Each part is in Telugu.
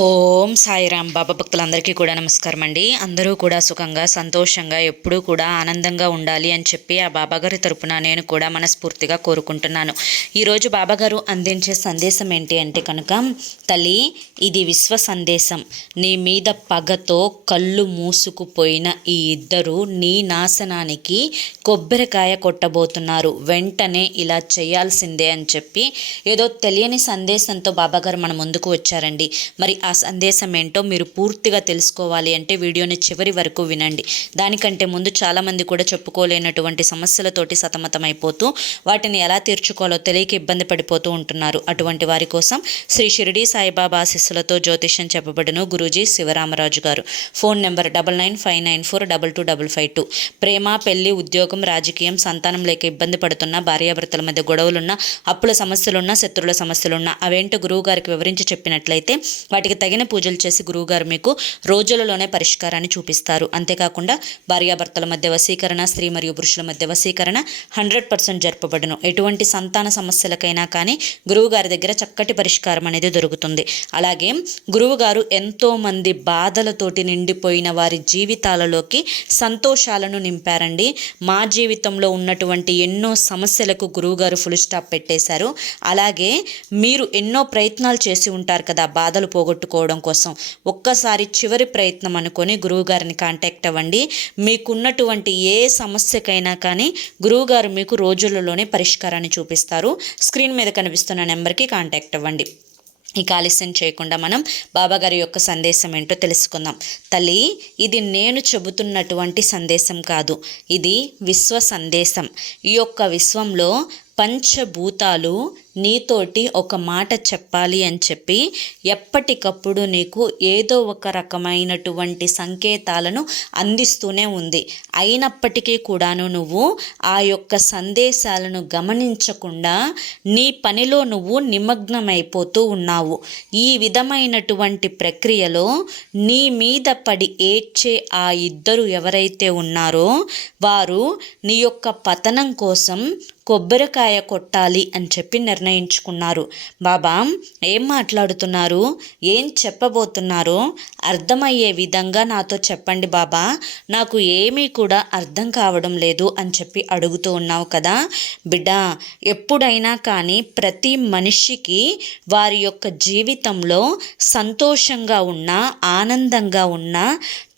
ఓం సాయిరామ్. బాబా భక్తులందరికీ కూడా నమస్కారం అండి. అందరూ కూడా సుఖంగా సంతోషంగా ఎప్పుడూ కూడా ఆనందంగా ఉండాలి అని చెప్పి ఆ బాబాగారి తరపున నేను కూడా మనస్ఫూర్తిగా కోరుకుంటున్నాను. ఈరోజు బాబాగారు అందించే సందేశం ఏంటి అంటే కనుక, తల్లి, ఇది విశ్వ సందేశం. నీ మీద పగతో కళ్ళు మూసుకుపోయిన ఈ ఇద్దరు నీ నాశనానికి కొబ్బరికాయ కొట్టబోతున్నారు. వెంటనే ఇలా చేయాల్సిందే అని చెప్పి ఏదో తెలియని సందేశంతో బాబాగారు మన ముందుకు వచ్చారండి. మరి ఆ సందేశం ఏంటో మీరు పూర్తిగా తెలుసుకోవాలి అంటే వీడియోని చివరి వరకు వినండి. దానికంటే ముందు చాలామంది కూడా చెప్పుకోలేనటువంటి సమస్యలతోటి సతమతమైపోతూ వాటిని ఎలా తీర్చుకోవాలో తెలియక ఇబ్బంది పడిపోతూ ఉంటున్నారు. అటువంటి వారి కోసం శ్రీ షిరిడి సాయిబాబా ఆశీస్సులతో జ్యోతిష్యం చెప్పబడును గురూజీ శివరామరాజు గారు. Phone number 9959422552. ప్రేమ, పెళ్లి, ఉద్యోగం, రాజకీయం, సంతానం లేక ఇబ్బంది పడుతున్న భార్యాభర్తల మధ్య గొడవలున్నా, అప్పుల సమస్యలున్నా, శత్రువుల సమస్యలున్నా అవేంటో గురువు గారికి వివరించి చెప్పినట్లయితే వాటికి తగిన పూజలు చేసి గురువుగారు మీకు రోజులలోనే పరిష్కారాన్ని చూపిస్తారు. అంతేకాకుండా భార్యాభర్తల మధ్య వశీకరణ, స్త్రీ మరియు పురుషుల మధ్య వశీకరణ 100% జరపబడును. ఎటువంటి సంతాన సమస్యలకైనా కానీ గురువుగారి దగ్గర చక్కటి పరిష్కారం అనేది దొరుకుతుంది. అలాగే గురువుగారు ఎంతోమంది బాధలతోటి నిండిపోయిన వారి జీవితాలలోకి సంతోషాలను నింపారండి. మా జీవితంలో ఉన్నటువంటి ఎన్నో సమస్యలకు గురువుగారు ఫుల్ స్టాప్ పెట్టేశారు. అలాగే మీరు ఎన్నో ప్రయత్నాలు చేసి ఉంటారు కదా బాధలు పోగొట్టుకోవడం కోసం. ఒక్కసారి చివరి ప్రయత్నం అనుకొని గురువుగారిని కాంటాక్ట్ అవ్వండి. మీకున్నటువంటి ఏ సమస్యకైనా కానీ గురువుగారు మీకు రోజులలోనే పరిష్కారాన్ని చూపిస్తారు. స్క్రీన్ మీద కనిపిస్తున్న నెంబర్కి కాంటాక్ట్ అవ్వండి. ఇక ఆలస్యం చేయకుండా మనం బాబాగారి యొక్క సందేశం ఏంటో తెలుసుకుందాం. తల్లి, ఇది నేను చెబుతున్నటువంటి సందేశం కాదు, ఇది విశ్వ సందేశం. ఈ యొక్క విశ్వంలో పంచభూతాలు నీతోటి ఒక మాట చెప్పాలి అని చెప్పి ఎప్పటికప్పుడు నీకు ఏదో ఒక రకమైనటువంటి సంకేతాలను అందిస్తూనే ఉంది. అయినప్పటికీ కూడాను నువ్వు ఆ యొక్క సందేశాలను గమనించకుండా నీ పనిలో నువ్వు నిమగ్నమైపోతూ ఉన్నావు. ఈ విధమైనటువంటి ప్రక్రియలో నీ మీద పడి ఏడ్చే ఆ ఇద్దరు ఎవరైతే ఉన్నారో వారు నీ యొక్క పతనం కోసం కొబ్బరికాయ కొట్టాలి అని చెప్పి నిర్ణయించుకున్నారు. బాబా ఏం మాట్లాడుతున్నారు, ఏం చెప్పబోతున్నారో అర్థమయ్యే విధంగా నాతో చెప్పండి బాబా, నాకు ఏమీ కూడా అర్థం కావడం లేదు అని చెప్పి అడుగుతూ ఉన్నావు కదా బిడ్డ. ఎప్పుడైనా కానీ ప్రతి మనిషికి వారి యొక్క జీవితంలో సంతోషంగా ఉన్నా, ఆనందంగా ఉన్నా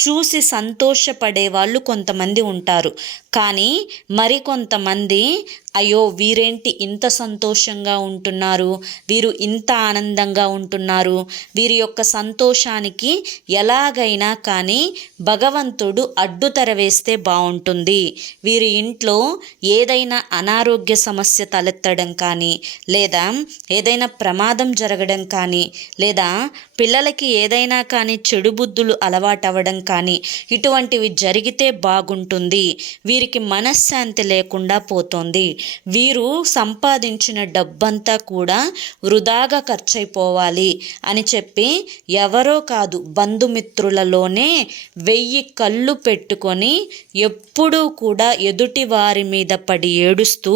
చూసి సంతోషపడే వాళ్ళు కొంతమంది ఉంటారు. కానీ మరికొంతమంది అయ్యో వీరేంటి ఇంత సంతోషంగా ఉంటున్నారు, వీరు ఇంత ఆనందంగా ఉంటున్నారు, వీరి యొక్క సంతోషానికి ఎలాగైనా కానీ భగవంతుడు అడ్డుతెర వేస్తే బాగుంటుంది, వీరి ఇంట్లో ఏదైనా అనారోగ్య సమస్య తలెత్తడం కానీ, లేదా ఏదైనా ప్రమాదం జరగడం కానీ, లేదా పిల్లలకి ఏదైనా కానీ చెడు బుద్ధులు అలవాటవ్వడం కానీ ఇటువంటివి జరిగితే బాగుంటుంది, వీరికి మనశ్శాంతి లేకుండా పోతుంది, వీరు సంపాదించిన డబ్బంతా కూడా వృధాగా ఖర్చయిపోవాలి అని చెప్పి ఎవరో కాదు బంధుమిత్రులలోనే 1000 కళ్ళు పెట్టుకొని ఎప్పుడూ కూడా ఎదుటి వారి మీద పడి ఏడుస్తూ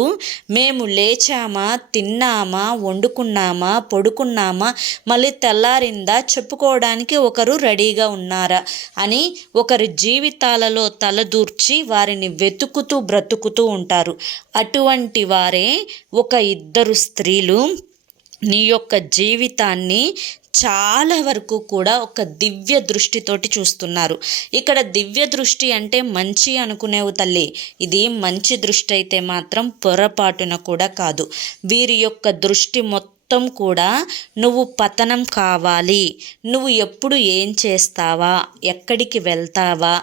మేము లేచామా, తిన్నామా, వండుకున్నామా, పడుకున్నామా, మళ్ళీ తెల్లారిందా చెప్పుకోవడానికి ఒకరు రెడీగా ఉన్నారా అని ఒకరి జీవితాలలో తలదూర్చి వారిని వెతుకుతూ బ్రతుకుతూ ఉంటారు. అటువంటి వారే ఒక ఇద్దరు స్త్రీలు నీ యొక్క జీవితాన్ని చాలా వరకు కూడా ఒక దివ్య దృష్టితోటి చూస్తున్నారు. ఇక్కడ దివ్య దృష్టి అంటే మంచి అనుకునేవు తల్లి, ఇది మంచి దృష్టి అయితే మాత్రం పొరపాటున కూడా కాదు. వీరి యొక్క దృష్టి మొత్తం కూడా నువ్వు పతనం కావాలి, నువ్వు ఎప్పుడు ఏం చేస్తావా, ఎక్కడికి వెళ్తావా,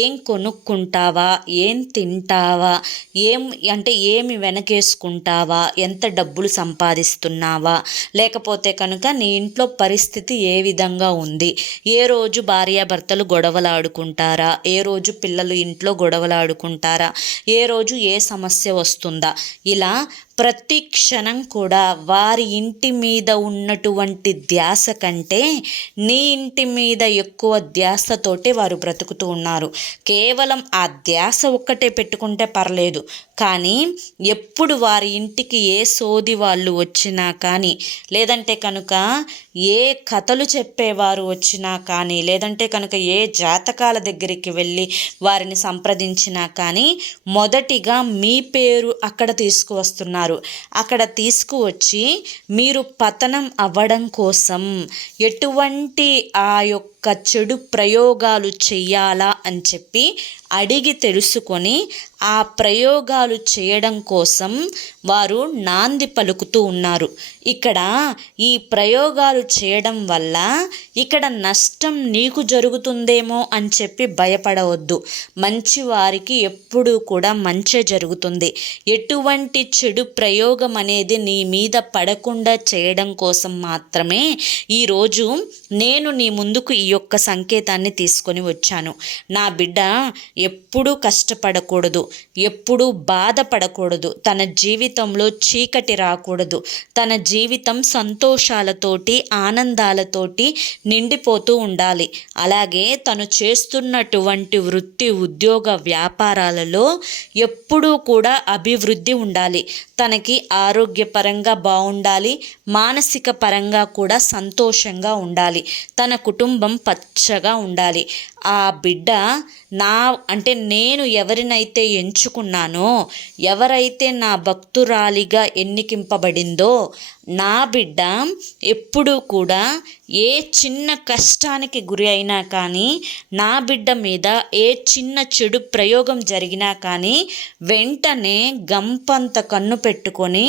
ఏం కొనుక్కుంటావా, ఏం తింటావా, ఏమి వెనకేసుకుంటావా, ఎంత డబ్బులు సంపాదిస్తున్నావా, లేకపోతే కనుక నీ ఇంట్లో పరిస్థితి ఏ విధంగా ఉంది, ఏ రోజు భార్యాభర్తలు గొడవలాడుకుంటారా, ఏ రోజు పిల్లలు ఇంట్లో గొడవలాడుకుంటారా, ఏ రోజు ఏ సమస్య వస్తుందా, ఇలా ప్రతి క్షణం కూడా వారి ఇంటి మీద ఉన్నటువంటి ధ్యాస కంటే నీ ఇంటి మీద ఎక్కువ ధ్యాసతోటి వారు బ్రతుకుతూ ఉన్నారు. కేవలం ఆ ధ్యాస ఒక్కటే పెట్టుకుంటే పర్లేదు, కానీ ఎప్పుడు వారి ఇంటికి ఏ సోది వాళ్ళు వచ్చినా కానీ, లేదంటే కనుక ఏ కథలు చెప్పేవారు వచ్చినా కానీ, లేదంటే కనుక ఏ జాతకాల దగ్గరికి వెళ్ళి వారిని సంప్రదించినా కానీ మొదటిగా మీ పేరు అక్కడ తీసుకువస్తున్నారు. అక్కడ తీసుకువచ్చి మీరు పతనం అవ్వడం కోసం ఎటువంటి ఆ యొక్క చెడు ప్రయోగాలు చెయ్యాలా అని చెప్పి అడిగి తెలుసుకొని ఆ ప్రయోగాలు చేయడం కోసం వారు నాంది పలుకుతూ ఉన్నారు. ఇక్కడ ఈ ప్రయోగాలు చేయడం వల్ల ఇక్కడ నష్టం నీకు జరుగుతుందేమో అని చెప్పి భయపడవద్దు. మంచి వారికి ఎప్పుడూ కూడా మంచే జరుగుతుంది. ఎటువంటి చెడు ప్రయోగం అనేది నీ మీద పడకుండా చేయడం కోసం మాత్రమే ఈరోజు నేను నీ ముందుకు ఈ యొక్క సంకేతాన్ని తీసుకొని వచ్చాను. నా బిడ్డ ఎప్పుడూ కష్టపడకూడదు, ఎప్పుడూ బాధపడకూడదు, తన జీవితంలో చీకటి రాకూడదు, తన జీవితం సంతోషాలతోటి ఆనందాలతోటి నిండిపోతూ ఉండాలి. అలాగే తను చేస్తున్నటువంటి వృత్తి ఉద్యోగ వ్యాపారాలలో ఎప్పుడూ కూడా అభివృద్ధి ఉండాలి. తనకి ఆరోగ్యపరంగా బాగుండాలి, మానసిక పరంగా కూడా సంతోషంగా ఉండాలి, తన కుటుంబం పచ్చగా ఉండాలి. ఆ బిడ్డ నేను ఎవరినైతే ఎంచుకున్నానో, ఎవరైతే నా భక్తురాలిగా ఎన్నికింపబడిందో నా బిడ్డ ఎప్పుడూ కూడా ఏ చిన్న కష్టానికి గురి అయినా కానీ, నా బిడ్డ మీద ఏ చిన్న చెడు ప్రయోగం జరిగినా కానీ వెంటనే గంపంత కన్ను పెట్టుకొని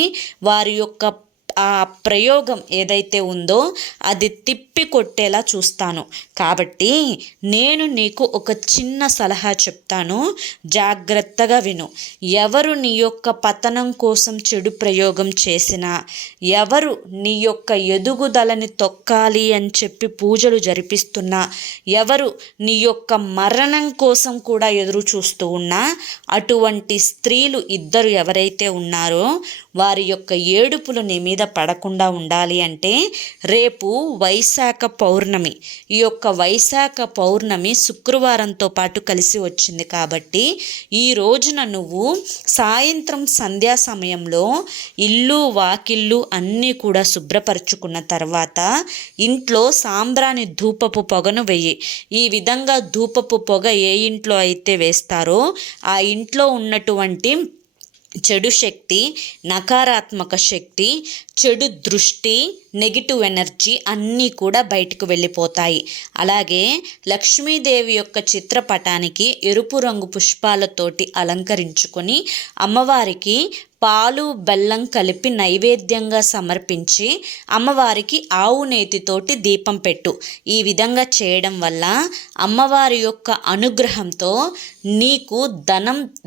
వారి యొక్క ఆ ప్రయోగం ఏదైతే ఉందో అది తిప్పి కొట్టేలా చూస్తాను. కాబట్టి నేను నీకు ఒక చిన్న సలహా చెప్తాను, జాగ్రత్తగా విను. ఎవరు నీ యొక్క పతనం కోసం చెడు ప్రయోగం చేసినా, ఎవరు నీ యొక్క ఎదుగుదలని తొక్కాలి అని చెప్పి పూజలు జరిపిస్తున్నా, ఎవరు నీ యొక్క మరణం కోసం కూడా ఎదురు చూస్తూ ఉన్నా, అటువంటి స్త్రీలు ఇద్దరు ఎవరైతే ఉన్నారో వారి యొక్క ఏడుపులు నీ మీద పడకుండా ఉండాలి అంటే రేపు వైశాఖ పౌర్ణమి. ఈ యొక్క వైశాఖ పౌర్ణమి శుక్రవారంతో పాటు కలిసి వచ్చింది. కాబట్టి ఈ రోజున నువ్వు సాయంత్రం సంధ్యా సమయంలో ఇల్లు వాకిళ్ళు అన్నీ కూడా శుభ్రపరుచుకున్న తర్వాత ఇంట్లో సాంబ్రాణి ధూపపు పొగను వెయ్యి. ఈ విధంగా ధూపపు పొగ ఏ ఇంట్లో అయితే వేస్తారో ఆ ఇంట్లో ఉన్నటువంటి చెడు శక్తి, నకారాత్మక శక్తి, చెడు దృష్టి, నెగిటివ్ ఎనర్జీ అన్నీ కూడా బయటకు వెళ్ళిపోతాయి. అలాగే లక్ష్మీదేవి యొక్క చిత్రపటానికి ఎరుపు రంగు పుష్పాలతోటి అలంకరించుకొని అమ్మవారికి పాలు బెల్లం కలిపి నైవేద్యంగా సమర్పించి అమ్మవారికి ఆవు నేతితోటి దీపం పెట్టు. ఈ విధంగా చేయడం వల్ల అమ్మవారి యొక్క అనుగ్రహంతో నీకు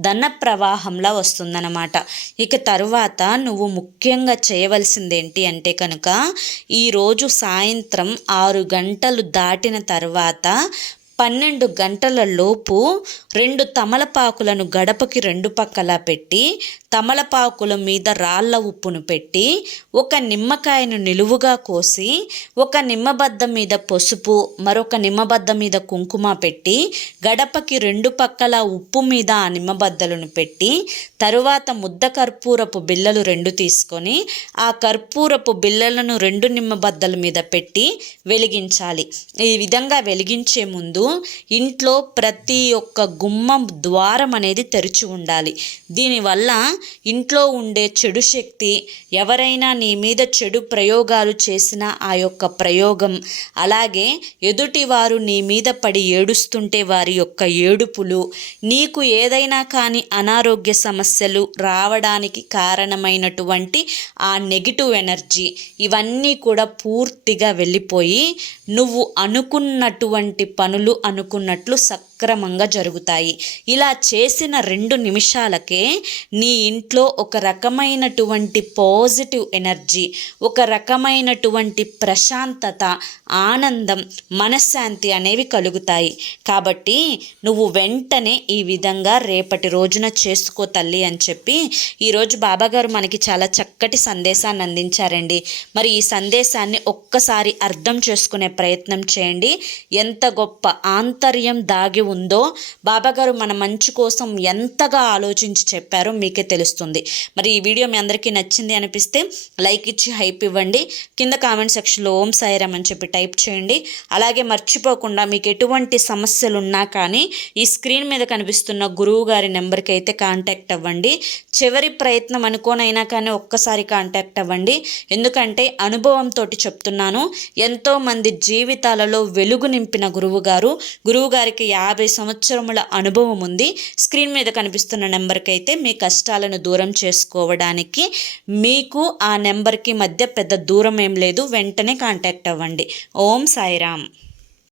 ధన ప్రవాహంలా వస్తుందన్నమాట. ఇక తరువాత నువ్వు ముఖ్యంగా చేయవలసింది ఏంటి అంటే కనుక ఈరోజు సాయంత్రం 6 గంటలు దాటిన తర్వాత 12 గంటల లోపు 2 తమలపాకులను గడపకి 2 పక్కలా పెట్టి తమలపాకుల మీద రాళ్ళ ఉప్పును పెట్టి ఒక నిమ్మకాయను నిలువుగా కోసి ఒక నిమ్మబద్ద మీద పసుపు మరొక నిమ్మబద్ద మీద కుంకుమ పెట్టి గడపకి 2 పక్కల ఉప్పు మీద ఆ నిమ్మబద్దలను పెట్టి తరువాత ముద్ద కర్పూరపు బిళ్ళలు 2 తీసుకొని ఆ కర్పూరపు బిళ్ళలను 2 నిమ్మబద్దల మీద పెట్టి వెలిగించాలి. ఈ విధంగా వెలిగించే ముందు ఇంట్లో ప్రతి ఒక్క గుమ్మం ద్వారం అనేది తెరిచి ఉండాలి. దీనివల్ల ఇంట్లో ఉండే చెడు శక్తి, ఎవరైనా నీ మీద చెడు ప్రయోగాలు చేసిన ఆ యొక్క ప్రయోగం, అలాగే ఎదుటివారు నీ మీద పడి ఏడుస్తుంటే వారి యొక్క ఏడుపులు, నీకు ఏదైనా కానీ అనారోగ్య సమస్యలు రావడానికి కారణమైనటువంటి ఆ నెగిటివ్ ఎనర్జీ ఇవన్నీ కూడా పూర్తిగా వెళ్ళిపోయి నువ్వు అనుకున్నటువంటి పనులు అనుకున్నట్లు సక్రమంగా జరుగుతాయి. ఇలా చేసిన 2 నిమిషాలకే నీ ఇంట్లో ఒక రకమైనటువంటి పాజిటివ్ ఎనర్జీ, ఒక రకమైనటువంటి ప్రశాంతత, ఆనందం, మనశ్శాంతి అనేవి కలుగుతాయి. కాబట్టి నువ్వు వెంటనే ఈ విధంగా రేపటి రోజున చేసుకో తల్లి అని చెప్పి ఈరోజు బాబాగారు మనకి చాలా చక్కటి సందేశాన్ని అందించారండి. మరి ఈ సందేశాన్ని ఒక్కసారి అర్థం చేసుకునే ప్రయత్నం చేయండి. ఎంత గొప్ప ఆంతర్యం దాగి ఉందో బాబాగారు మన మంచి కోసం ఎంతగా ఆలోచించి చెప్పారో మీకే తెలుస్తుంది. మరి ఈ వీడియో మీ అందరికీ నచ్చింది అనిపిస్తే లైక్ ఇచ్చి హైప్ ఇవ్వండి. కింద కామెంట్ సెక్షన్లో ఓం సాయిరామ్ అని చెప్పి టైప్ చేయండి. అలాగే మర్చిపోకుండా మీకు ఎటువంటి సమస్యలు ఉన్నా కానీ ఈ స్క్రీన్ మీద కనిపిస్తున్న గురువు గారి నెంబర్కి అయితే కాంటాక్ట్ అవ్వండి. చివరి ప్రయత్నం అనుకోనైనా కానీ ఒక్కసారి కాంటాక్ట్ అవ్వండి. ఎందుకంటే అనుభవంతో చెప్తున్నాను, ఎంతోమంది జీవితాలలో వెలుగు నింపిన గురువుగారికి 50 సంవత్సరముల అనుభవం ఉంది. స్క్రీన్ మీద కనిపిస్తున్న నెంబర్కి అయితే మీ కష్టాలను దూరం చేసుకోవడానికి మీకు ఆ నెంబర్కి మధ్య పెద్ద దూరం ఏం లేదు. వెంటనే కాంటాక్ట్ అవ్వండి. ఓం సాయిరామ్.